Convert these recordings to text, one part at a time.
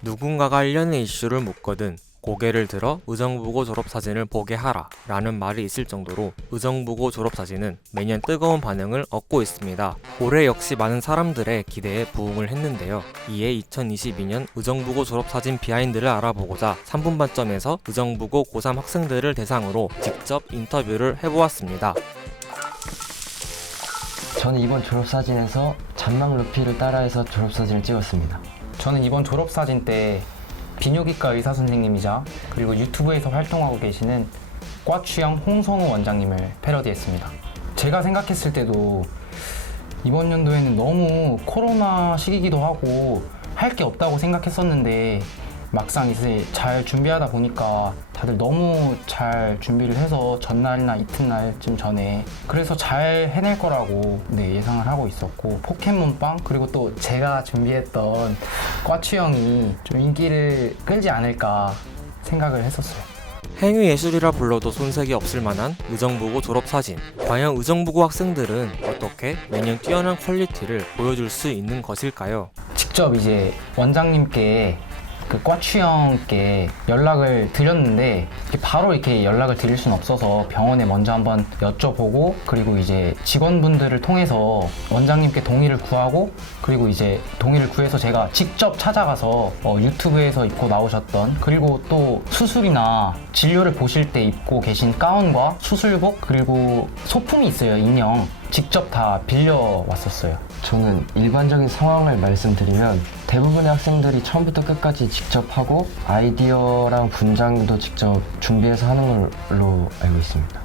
누군가가 일련의 이슈를 묻거든 고개를 들어 의정부고 졸업사진을 보게 하라 라는 말이 있을 정도로 의정부고 졸업사진은 매년 뜨거운 반응을 얻고 있습니다. 올해 역시 많은 사람들의 기대에 부응을 했는데요. 이에 2022년 의정부고 졸업사진 비하인드를 알아보고자 3분 반점에서 의정부고 고3 학생들을 대상으로 직접 인터뷰를 해보았습니다. 저는 이번 졸업사진에서 잔망 루피를 따라해서 졸업사진을 찍었습니다. 저는 이번 졸업사진 때 비뇨기과 의사 선생님이자 그리고 유튜브에서 활동하고 계시는 과추형 홍성우 원장님을 패러디했습니다. 제가 생각했을 때도 이번 연도에는 너무 코로나 시기이기도 하고 할 게 없다고 생각했었는데 막상 이제 잘 준비하다 보니까 다들 너무 잘 준비를 해서 전날이나 이튿날쯤 전에 그래서 잘 해낼 거라고 예상을 하고 있었고, 포켓몬빵 그리고 또 제가 준비했던 과추형이 좀 인기를 끌지 않을까 생각을 했었어요. 행위예술이라 불러도 손색이 없을 만한 의정부고 졸업사진. 과연 의정부고 학생들은 어떻게 매년 뛰어난 퀄리티를 보여줄 수 있는 것일까요? 직접 이제 원장님께 그 과추형께 연락을 드렸는데 바로 이렇게 연락을 드릴 수는 없어서 병원에 먼저 한번 여쭤보고, 그리고 이제 직원분들을 통해서 원장님께 동의를 구하고, 그리고 이제 동의를 구해서 제가 직접 찾아가서 유튜브에서 입고 나오셨던, 그리고 또 수술이나 진료를 보실 때 입고 계신 가운과 수술복 그리고 소품이 있어요. 인형 직접 다 빌려 왔었어요. 저는 일반적인 상황을 말씀드리면 대부분의 학생들이 처음부터 끝까지 직접 하고 아이디어랑 분장도 직접 준비해서 하는 걸로 알고 있습니다.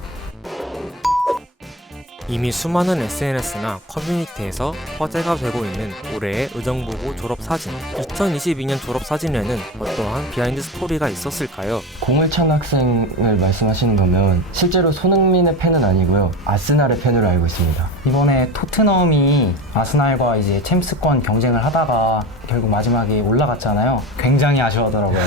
이미 수많은 SNS나 커뮤니티에서 화제가 되고 있는 올해의 의정부고 졸업사진. 2022년 졸업사진에는 어떠한 비하인드 스토리가 있었을까요? 공을찬 학생을 말씀하시는 거면 실제로 손흥민의 팬은 아니고요, 아스날의 팬으로 알고 있습니다. 이번에 토트넘이 아스날과 이제 챔스권 경쟁을 하다가 결국 마지막에 올라갔잖아요. 굉장히 아쉬워하더라고요.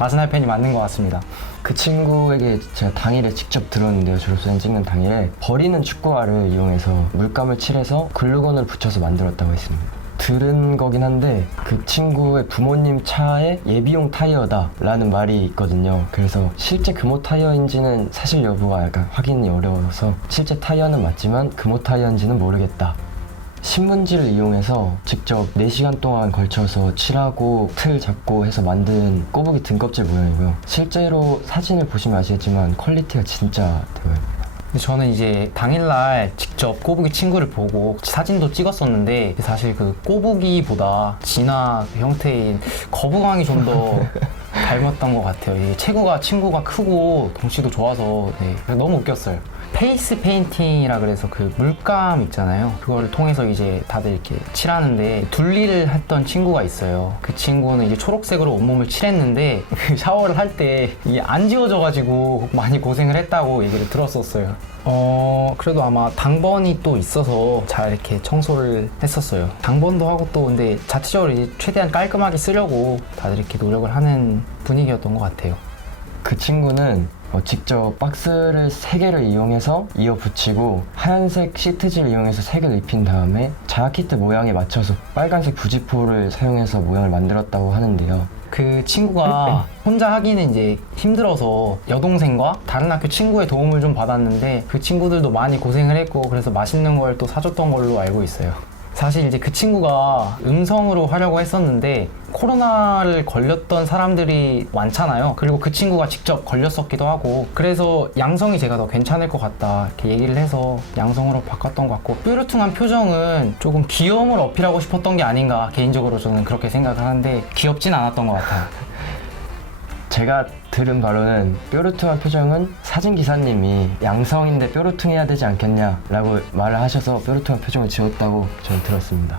아스날 팬이 맞는 것 같습니다. 그 친구에게 제가 당일에 직접 들었는데요. 졸업사진 찍는 당일에 버리는 축구화를 이용해서 물감을 칠해서 글루건을 붙여서 만들었다고 했습니다. 들은 거긴 한데 그 친구의 부모님 차에 예비용 타이어다 라는 말이 있거든요. 그래서 실제 금호 타이어인지는 사실 여부가 약간 확인이 어려워서 실제 타이어는 맞지만 금호 타이어인지는 모르겠다. 신문지를 이용해서 직접 4시간 동안 걸쳐서 칠하고 틀 잡고 해서 만든 꼬부기 등껍질 모양이고요. 실제로 사진을 보시면 아시겠지만 퀄리티가 진짜 대박입니다. 저는 이제 당일날 직접 꼬부기 친구를 보고 사진도 찍었었는데 사실 그 꼬부기보다 진화 형태인 거북왕이 좀 더 닮았던 것 같아요. 이게 체구가 친구가 크고 덩치도 좋아서 너무 웃겼어요. 페이스 페인팅이라 그래서 그 물감 있잖아요. 그거를 통해서 이제 다들 이렇게 칠하는데 둘리를 했던 친구가 있어요. 그 친구는 이제 초록색으로 온몸을 칠했는데 샤워를 할 때 이게 안 지워져가지고 많이 고생을 했다고 얘기를 들었었어요. 그래도 아마 당번이 또 있어서 잘 이렇게 청소를 했었어요. 당번도 하고 또 근데 자체적으로 이제 최대한 깔끔하게 쓰려고 다들 이렇게 노력을 하는 분위기였던 것 같아요. 그 친구는 직접 박스를 3개를 이용해서 이어 붙이고 하얀색 시트지를 이용해서 색을 입힌 다음에 자아키트 모양에 맞춰서 빨간색 부지포를 사용해서 모양을 만들었다고 하는데요. 그 친구가 혼자 하기는 이제 힘들어서 여동생과 다른 학교 친구의 도움을 좀 받았는데 그 친구들도 많이 고생을 했고 그래서 맛있는 걸 또 사줬던 걸로 알고 있어요. 사실 이제 그 친구가 음성으로 하려고 했었는데 코로나를 걸렸던 사람들이 많잖아요. 그리고 그 친구가 직접 걸렸었기도 하고 그래서 양성이 제가 더 괜찮을 것 같다 이렇게 얘기를 해서 양성으로 바꿨던 것 같고, 뾰루퉁한 표정은 조금 귀여움을 어필하고 싶었던 게 아닌가 개인적으로 저는 그렇게 생각을 하는데 귀엽진 않았던 것 같아요. 제가 들은 바로는 뾰루퉁한 표정은 사진 기사님이 양성인데 뾰루퉁해야 되지 않겠냐 라고 말을 하셔서 뾰루퉁한 표정을 지웠다고 저는 들었습니다.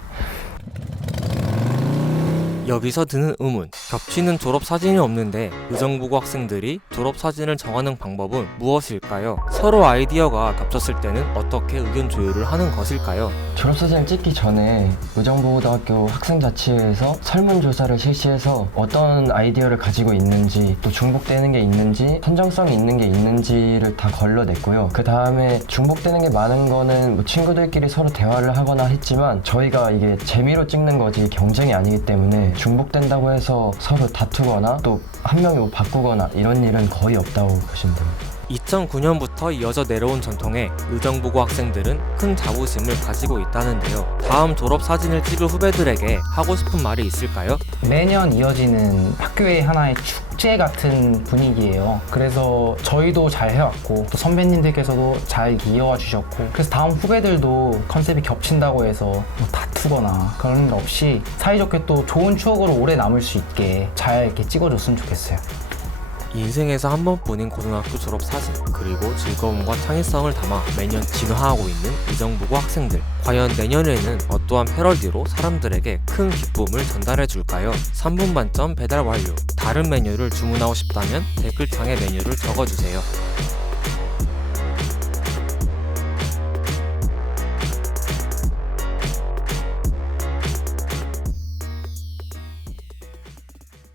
여기서 드는 의문, 겹치는 졸업사진이 없는데 의정부고 학생들이 졸업사진을 정하는 방법은 무엇일까요? 서로 아이디어가 겹쳤을 때는 어떻게 의견 조율을 하는 것일까요? 졸업사진을 찍기 전에 의정부고등학교 학생자치회에서 설문조사를 실시해서 어떤 아이디어를 가지고 있는지, 또 중복되는 게 있는지, 선정성이 있는 게 있는지를 다 걸러냈고요. 그 다음에 중복되는 게 많은 거는 뭐 친구들끼리 서로 대화를 하거나 했지만, 저희가 이게 재미로 찍는 거지 경쟁이 아니기 때문에 중복된다고 해서 서로 다투거나 또 한 명이 뭐 바꾸거나 이런 일은 거의 없다고 보시면 됩니다. 2009년부터 이어져 내려온 전통에 의정부고 학생들은 큰 자부심을 가지고 있다는데요. 다음 졸업사진을 찍을 후배들에게 하고 싶은 말이 있을까요? 매년 이어지는 학교의 하나의 축제 같은 분위기예요. 그래서 저희도 잘 해왔고 또 선배님들께서도 잘 이어와 주셨고, 그래서 다음 후배들도 컨셉이 겹친다고 해서 뭐 다투거나 그런 일 없이 사이좋게 또 좋은 추억으로 오래 남을 수 있게 잘 이렇게 찍어줬으면 좋겠어요. 인생에서 한 번뿐인 고등학교 졸업사진, 그리고 즐거움과 창의성을 담아 매년 진화하고 있는 의정부고 학생들. 과연 내년에는 어떠한 패러디로 사람들에게 큰 기쁨을 전달해 줄까요? 3분 만점 배달 완료. 다른 메뉴를 주문하고 싶다면 댓글창에 메뉴를 적어주세요.